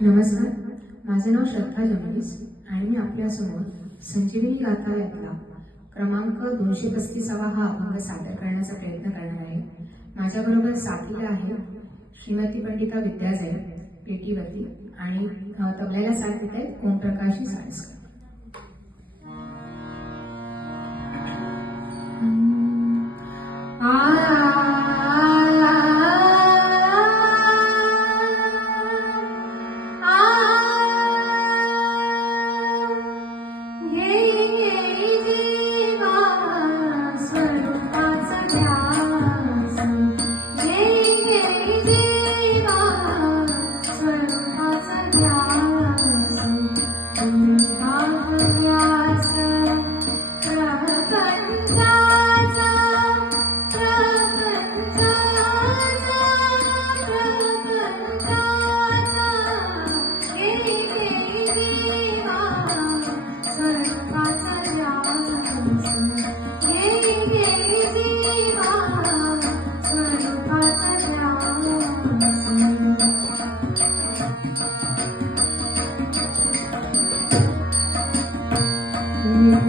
नमस्कार. माझे नाव श्रद्धा जमनीस आणि मी आपल्यासमोर संजीवनी गाथा यातला क्रमांक दोनशे पस्तीसावा हा अभंग सादर करण्याचा प्रयत्न करणार आहे. माझ्याबरोबर साथीला आहे श्रीमती पंडिता विद्याजय पेटीवती आणि तबल्याला साथ देत आहेत ओमप्रकाशी साळसकर.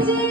crazy.